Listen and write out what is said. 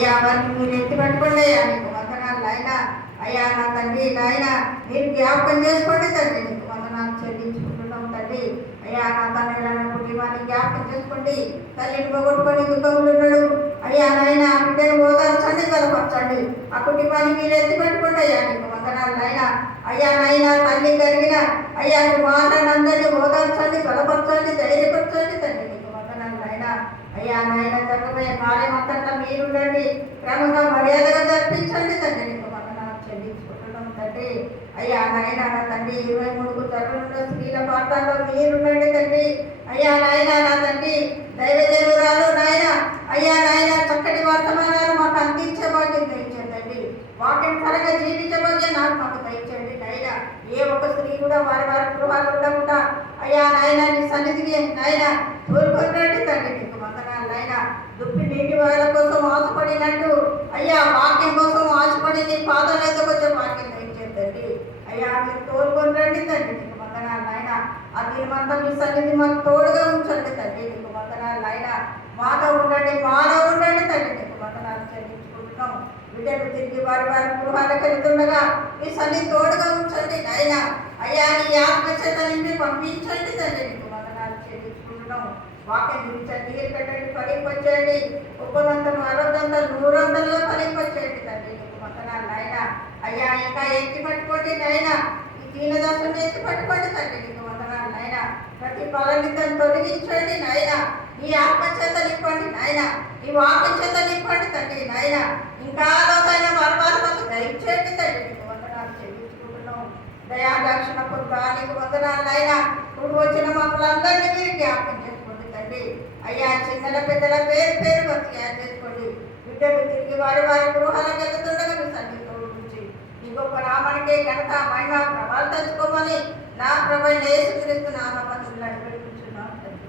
అయ్యా వారిని మీరు ఎత్తి పట్టుకోండి అయ్యా, నీకు వందనాలు నాయన. అయ్యా నా తండ్రి నాయన, మీరు జ్ఞాపకం చేసుకోండి తండ్రి, నీకు వందనాలు చెల్లించుకుంటున్నాం తండ్రి. అయ్యా నా తండ్రి నా కుటుంబాన్ని జ్ఞాపకం చేసుకోండి. తల్లిని పోగొట్టుకొని దుఃఖంలో ఉన్నాడు అయ్యా నాయన, ఆ బిడ్డను ఓదార్చండి, బలపరచండి. ఆ కుటుంబాన్ని మీరు ఎత్తి పెట్టుకోండి అయ్యా, నీకు వందనాలు నాయన. అయ్యా నాయన తల్లి కలిగిన అయ్యా కుమారులందరినీ ఓదార్చండి, బలపరచండి, ధైర్యపరచండి తండ్రి, నీకు వందనాలు నాయన. అయ్యా నాయన జరగబోయే కార్యం అంతటా మీరుండండి, క్రమంగా మర్యాదగా జరిపించండి తండ్రి, నీకు వందనాలు చెల్లించుకుంటున్నాం తండ్రి. అయ్యా నాయన నా తండ్రి 23 తరుణంలో స్త్రీల పాత్రలో మీరుండండి తండ్రి. అయ్యా నాయన నా తండ్రి దైవజనురాలు నాయన, అయ్యా నాయన చక్కటి వర్తమానాలు మాకు అందించే భాగ్యం దయచేయండి. వాక్యం కలగా జీవించే భాగ్యం మాకు దయచేయండి నాయన. ఏ ఒక్క స్త్రీ కూడా వారి వారి గృహాలు ఉండకుండా అయ్యా నాయన నీ సన్నిధికి నాయన తోలుకొనండి తండ్రి, నీకు వందనాలు నాయన. దుప్పి నీటి వాళ్ళ కోసం ఆశపడినట్టు అయ్యా వాక్యం కోసం ఆశపడి నీ పాదాలు ఎదుకొచ్చే వాక్యం దయచేయండి. అయ్యా మీరు తోలుకొనండి తండ్రి, నీకు వందనాలు నాయన. ఆ దీనిమంతా మీ సన్నిధి మాకు తోడుగా ఉంచండి తండ్రి, నీకు వందనాలు నాయన. మాతో ఉండండి తండ్రి, నీకు వందనాలు చెల్లించుకుంటున్నాం. బిడ్డలు తిరిగి వారి వారి గృహాలకు వెళ్తుండగా మీ సన్ని తోడుగా ఉంచండి నాయన. అయ్యా నీ ఆత్మచేత నింపి పంపించండి తండ్రి, నీకు వందనాలు చెల్లించుకుంటున్నాం. వాక్యం గురించండి, పెట్టండి, ఫలింపచేయండి. 30 60 100 ఫలింపచేయండి తండ్రి, నీకు వందనాలు నాయన. అయ్యా ఇంకా ఎత్తి పట్టుకోండి నాయన, ఈ దీనదశను ఎత్తి పట్టుకోండి తండ్రి, నీకు వందనాలు నాయన. ప్రతి బలనితం తొలగించండి నాయన, నీ ఆత్మచేత నింపండి నాయన, నీ వాక్యం చేత నింపండి తండ్రి నాయన. ఇంకా లోతైన మర్మాలకు దయచేయండి తండ్రి, నీకు వందనాలు చెల్లించుకుంటున్నాం. దయాదక్షిణ నీకు వందనాలు నాయన. ఇప్పుడు వచ్చిన మమ్మల్ని మీరు జ్ఞాపకం చేసుకోండి తండ్రి. అయ్యా చిన్నల పెద్దల పేరు పేరు బతికి చేసుకోండి. బిడ్డలు తిరిగి వారి వారి గృహాలకు వెళ్తుండగా మీ సన్నిధితో ఉంచి నీ గొప్ప నామానికే ఘనత మహిమ ప్రభావాలు తెచ్చుకోమని నా ప్రభు యేసుక్రీస్తు నామమున అడిగి పెట్టుచున్నాను తండ్రి.